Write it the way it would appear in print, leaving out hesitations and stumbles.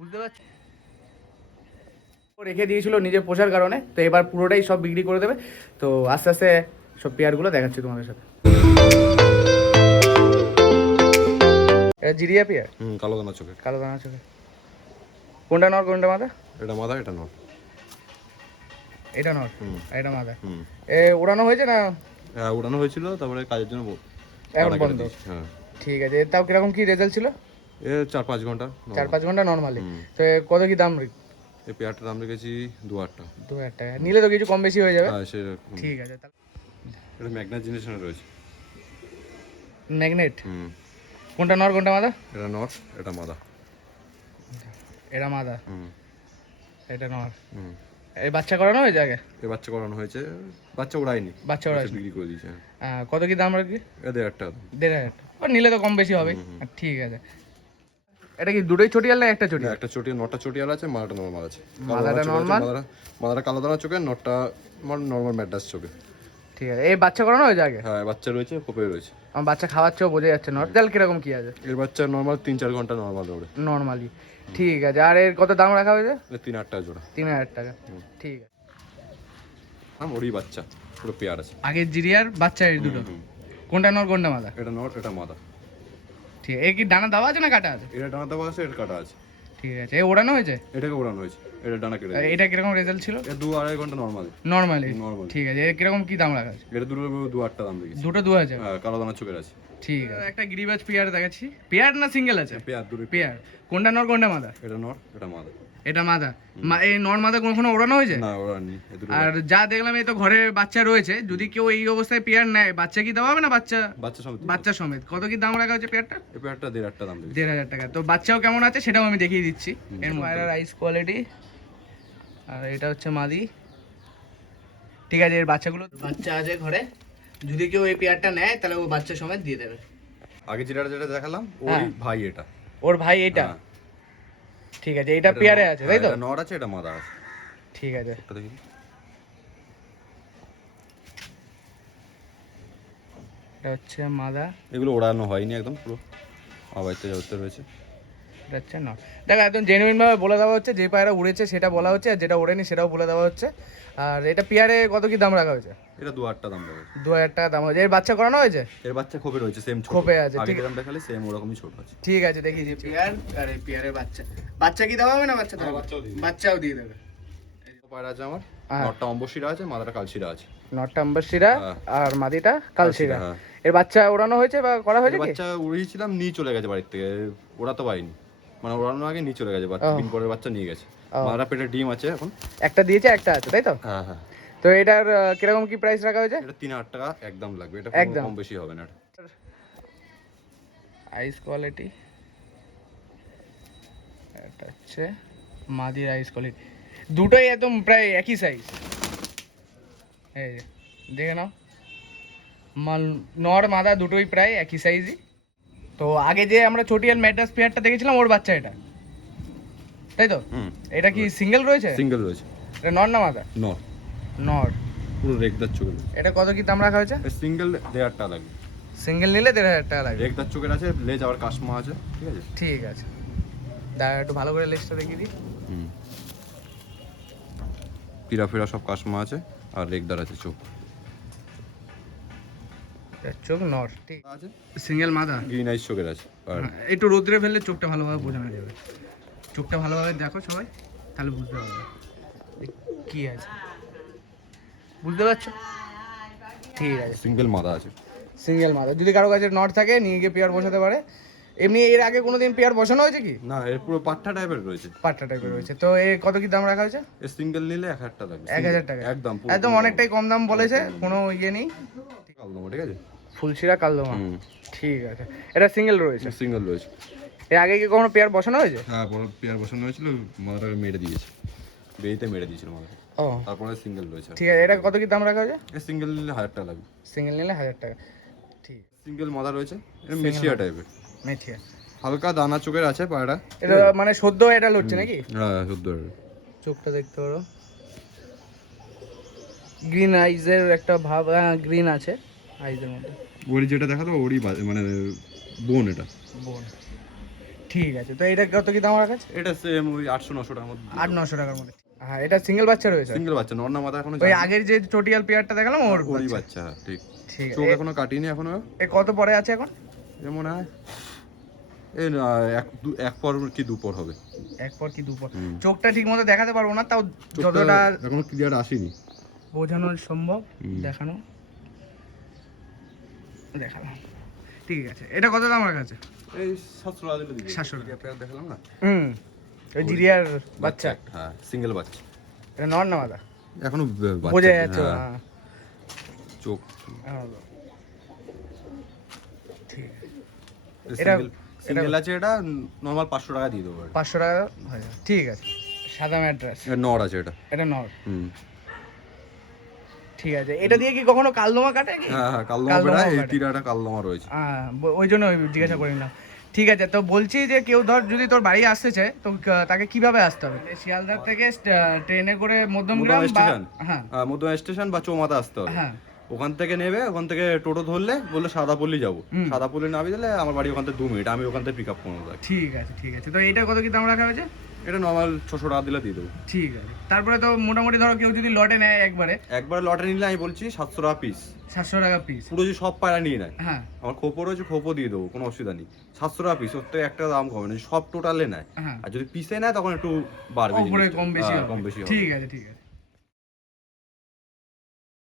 বুঝতে পারছি। রেখে দিয়েছিল নিজের পোষার কারণে, তো এবার পুরোটাই সব বিক্রি করে দেবে। তো আস্তে আস্তে সব পেয়ারগুলো দেখাচ্ছি তোমাদের সাথে। এটা জিরিয়া পেয়ার, কালো দানা চোখে। কালো দানা চোখে। কোনটা নর কোনটা মাদা? এটা মাদা, এটা নর। এটা নর আর এটা মাদা। হুম। উড়ানো হয়েছে না? হ্যাঁ, উড়ানো হয়েছিল, তারপরে কাজের জন্য এখন বন্ধ। হ্যাঁ। ঠিক আছে, তাও কিরকম কি রেজাল্ট ছিল? 4-5 ঘন্টা। 4-5 ঘন্টা নর্মালি। তো কত কি দাম? এই পেয়ারটার দাম রেখেছি 2,000 টাকা। 2,000 টাকা নিলে তো কিছু কম বেশি হয়ে যাবে। হ্যাঁ সেরকম। ঠিক আছে তাহলে। এটা ম্যাগনেট জেনারেশনে রয়েছে। ম্যাগনেট। কোনটা নর কোনটা মাদা? এটা নর, এটা মাদা। এটা মাদা, হুম। এটা নর। হুম। এই বাচ্চা করানো হয়েছে আগে? এই বাচ্চা করানো হয়েছে, বাচ্চা ওড়ায়নি। বাচ্চা ওড়ায়নি, বিক্রি করে দিয়েছে। কত কি দাম আর কি? 1,500 টাকা। 1,500 টাকা নিলে তো কম বেশি হবে। ঠিক আছে। এটা কি দুটোই চটিয়াল না একটা চটিয়াল? একটা চটিয়াল, নটা চটিয়াল আছে, মাদাটা নরমাল আছে। মাদাটা নরমাল, মাদাটা কালো দানা চোখে, নটটা নরমাল ম্যাড্রাস চোখে। ঠিক আছে। এই বাচ্চা করানো হয়েছে আগে? হ্যাঁ, বাচ্চা রয়েছে, কোপে রয়েছে। আমার বাচ্চা খাওয়াচ্ছেও বোঝা যাচ্ছে। নর্মাল কিরকম কি আছে? এর বাচ্চা নরমাল 3-4 ঘন্টা নরমাল ওড়ে নর্মালি। ঠিক আছে। আর এর কত দাম রাখা হয়েছে? 3,000 টাকা জোড়া। 3,000 টাকা। ঠিক আছে। ওরই বাচ্চা পুরো পেয়ার আছে। আগের জিরিয়ার বাচ্চা এই দুটো। কোনটা নর কোনটা মাদা? এটা নর, এটা মাদা। ঠিক আছে। এর কি ডানা দেওয়া আছে না কাটা আছে? এটা ডানা দেওয়া আছে, এটা কাটা আছে। ঠিক আছে। এ ওড়ানো হয়েছে? এটাকে ওড়ানো হয়েছে, এটা ডানা কেটে। এটা কিরকম রেজাল্ট ছিল? 2-2.5 ঘন্টা নরমালি। নর্মালি। ঠিক আছে। এর কিরকম কি দাম রাখা আছে? এটা দুটো 2,000 টাকা দাম রেখেছি। দুটো 2,000? হ্যাঁ, কালো দানা চোখের আছে। ঠিক আছে। একটা গিরিবাজ পেয়ার দেখাচ্ছি। পেয়ার না সিঙ্গেল আছে? পেয়ার, দুটো পেয়ার। কোনটা নর কোনটা মাদা? এটা নর, এটা মাদা। এটা মাদা। এই নর মাদা কখনো ওড়ানো হয়েছে? না, ওড়াননি। আর যা দেখলাম এই তো ঘরে বাচ্চা রয়েছে, যদি কেউ এই অবস্থায় পেয়ার নেয় বাচ্চা কি দেওয়া হবে না? বাচ্চা সমেত। কত কি দাম রাখা হচ্ছে পেয়ারটা? এই পেয়ারটা 1,500 টাকা দাম রেখেছি। 1,500 টাকা। তো বাচ্চাও কেমন আছে সেটাও আমি দেখিয়ে দিচ্ছি। এর মধ্যে রাইস কোয়ালিটি, আর এটা হচ্ছে মাদি। ঠিক আছে। এর বাচ্চাগুলো বাচ্চা আছে ঘরে, যদি কেউ এই পেয়ারটা নেয় তাহলে ও বাচ্চা সমেত দিয়ে দেবে। আগে যেটা দেখালাম ওই ভাই, এটা ওর ভাই এটা। ঠিক আছে। এটা পেয়ারে আছে তাই তো? এটা নর আছে, এটা মাদা আছে। ঠিক আছে। এটা দেখি। এটা হচ্ছে মাদা। এগুলো ওড়ানো হয়নি একদম, পুরো আবাইতে যাওয়াতে রয়েছে। এটা হচ্ছে নর। দেখো একদম জেনুইন ভাবে বলে দেওয়া হচ্ছে, যে পায়রা উড়েছে সেটা বলা হচ্ছে, আর যেটা ওড়েনি সেটাও বলে দেওয়া হচ্ছে। আর এটা পেয়ারে কত কি দাম রাখা হয়েছে? এটা 2,000 টাকা দাম রয়েছে। 2,000 টাকা দাম হয়েছে। এর বাচ্চা করানো হয়েছে? এর বাচ্চা খোপে রয়েছে, সেম ছোট খোপে আছে। আগে যেরকম দেখালে সেম ওরকমই ছোট আছে। ঠিক আছে। দেখি যে পেয়ার আর এই পেয়ারের বাচ্চা। বাচ্চা কি দেওয়া হবে না? বাচ্চাও দিয়ে দেবে। পায়রা আছে আমার, নটটা অম্বশিরা আছে, মাদাটা কালশিরা আছে। নটটা অম্বশিরা আর মাদিটা কালশিরা। হ্যাঁ। এর বাচ্চা ওড়ানো হয়েছে বা করা হয়েছে কি? বাচ্চা উড়িয়েছিলাম, নিয়ে চলে গেছে বাড়ির থেকে, ওড়াতে পারিনি, মানে ওড়ানোর আগে নিয়ে চলে গেছে, দিন পরের বাচ্চা নিয়ে গেছে। মাদাটা পেটে ডিম আছে এখন, একটা দিয়েছে একটা আছে তাই তো? হ্যাঁ হ্যাঁ। তো এটার কিরকম কি প্রাইস রাখা হয়েছে? এটা 3,000 টাকা একদম লাগবে, এটা কম বেশি হবে না। আইস কোয়ালিটি, এটা হচ্ছে মাদির আইস কোয়ালিটি। দুটোই একদম প্রায় একই সাইজ। এই যে দেখে নাও, নর মাদা দুটোই প্রায় একই সাইজই। তো আগে যে আমরা চটিয়াল ম্যাড্রাস পেয়ারটা দেখেছিলাম ওর বাচ্চা এটা, তাই তো? এটা কি সিঙ্গেল রয়েছে? সিঙ্গেল রয়েছে। এটা নর না মাদা? নর। নর, পুরো রেগদার চোখের। এটা কত কি দাম রাখা হয়েছে? সিঙ্গেল 1,500 টাকা লাগবে। সিঙ্গেল নিলে 1,500 টাকা লাগবে। রেগদার চোখের আছে, লেজ আবার কাশমা আছে। ঠিক আছে, ঠিক আছে। দাঁড়া একটু ভালো করে লেজটা দেখিয়ে দিই। পিরা ফিরা সব কাশমা আছে, আর রেগদার আছে চোখ। চোখ নর, ঠিক আছে। সিঙ্গেল মাদা, গ্রিন আইস চোখের আছে। আর একটু রোদ্রে ফেললে চোখটা ভালোভাবে বোঝানো যাবে। চোখটা ভালোভাবে দেখো সবাই, তাহলে বুঝতে পারবে কি আছে। বুঝতে পারছো? ঠিক আছে। সিঙ্গেল মাদা আছে। সিঙ্গেল মাদা, যদি কারো কাছে নট থাকে নিয়ে গিয়ে পেয়ার বসাতে পারে। এমনি এর আগে কোনোদিন পেয়ার বসানো হয়েছে কি? না, এর পুরো পাট্টা টাইপের রয়েছে। পাট্টা টাইপের রয়েছে। তো এর কত কি দাম রাখা হয়েছে? এর সিঙ্গেল নিলে 1,000 টাকা লাগবে। 1,000 টাকা একদম একদম অনেকটাই কম দাম বলেছে, কোনো ইয়ে নেই। ঠিক আছে, ফুলশিরা কালদমা। ঠিক আছে। এটা সিঙ্গেল রয়েছে? সিঙ্গেল রয়েছে। এর আগে কি কখনো পেয়ার বসানো হয়েছে? হ্যাঁ, বড় পেয়ার বসানো হয়েছিল, মাদাটাকে মেরে দিয়েছে, বেইতে মেরে দিয়েছিল মাদাটা। তারপরে সিঙ্গেল রয়েছে। ঠিক আছে। এটা কত কি দাম রাখা হয়েছে? এর সিঙ্গেল নিলে 1,000 টাকা লাগবে। সিঙ্গেল নিলে 1,000 টাকা। ঠিক। সিঙ্গেল মাদা রয়েছে, এর মেশিয়া টাইপের, মেথিয়া, হালকা দানা চোখের আছে পায়রা। এটা মানে সদ্য এটা লড়ছে নাকি? হ্যাঁ, সদ্য। চোখটা দেখতে পারো, গ্রিন আইজের একটা ভাব, গ্রিন আছে আইজের মধ্যে। ওরই যেটা দেখালো ওরই মানে বোন, এটা বোন। ঠিক আছে, তো এটা কত কি দাম রাখা আছে? এটা সেম ওই 800-900 টাকার মধ্যে 800-900 টাকার মধ্যে। হ্যাঁ, এটা সিঙ্গেল বাচ্চা রয়েছে? সিঙ্গেল বাচ্চা, নর্না মাথা এখনো ওই আগের যে চটিয়াল পেয়ারটা দেখালাম ওর ওরই বাচ্চা। বাচ্চা, হ্যাঁ, ঠিক। ঠিক চোখ আছে, এখনো কাটিনি এখনো। এ কত পরে আছে এখন? এমন হয় এই এক পর কি দুপর হবে। এক পর কি দুপর? চোখটা ঠিক মতো দেখাতে পারবো না, তাও চোখটা যতটা এখনো ক্লিয়ার আসেনি, বোঝানো সম্ভব দেখানো দেখালাম। ঠিক আছে, এটা কত দাম রাখা আছে? এই 700 টাকা দিলে দিবে। 700 টাকা। পেয়ার দেখালাম না, ওই জিরিয়ার বাচ্চা? হ্যাঁ, সিঙ্গেল বাচ্চা, এটা নর না মাদা? এখনো বাচ্চা, বোঝা যাচ্ছে। হ্যাঁ, চোখ ঠিক আছে, এটা সিঙ্গেল আছে, এটা নরমাল 500 টাকা দিয়ে দেবো। 500 টাকা হয়ে যাবে। ঠিক আছে, সাদা ম্যাড্রাস, এটা নর আছে, এটা নর। ঠিক আছে, এটা দিয়ে কি কখনো কালদমা কাটে কি? হ্যাঁ হ্যাঁ, কালদমা বেড়া, এই তীরাটা কালদমা রয়েছে। ওই জন্য জিজ্ঞাসা করি না। ঠিক আছে, তো বলছি যে কেউ ধর যদি তোর বাড়ি আসতে চায় তো তাকে কিভাবে আসতে হবে? শিয়ালদাহ থেকে ট্রেনে করে মধ্যমগ্রাম বা হ্যাঁ মধ্যমগ্রাম স্টেশন বা চৌমাথা আসতে হবে। হ্যাঁ, ওখান থেকে নেবে, ওখান থেকে টোটো ধরলে বললে সাদাপল্লি যাবো, সাদাপল্লি নামিয়ে দিলে আমার বাড়ি ওখান থেকে 2 মিনিট, আমি ওখান থেকে পিক আপ করবো তাকে। ঠিক আছে, ঠিক আছে, তো এটা কত কি দাম রাখা হয়েছে? এটা নর্মাল 600 টাকা দিলে দিয়ে দেবো। ঠিক আছে, তারপরে তো মোটামুটি ধরো কেউ যদি লটে নেয় একবারে লটে নিলে আমি বলছি 700 টাকা পিস, 700 টাকা পিস। পুরো যদি সব পায়রা নিয়ে নেয়, হ্যাঁ আমার খোপও রয়েছে, খোপও দিয়ে দেবো, কোনো অসুবিধা নেই। 700 টাকা পিস, ওর থেকে একটা দাম কমে না, যদি সব টোটালে নেয়। হ্যাঁ, আর যদি পিসে নেয় তখন একটু বাড়বে, উপরে কম বেশি কম বেশি হবে। ঠিক আছে, ঠিক আছে।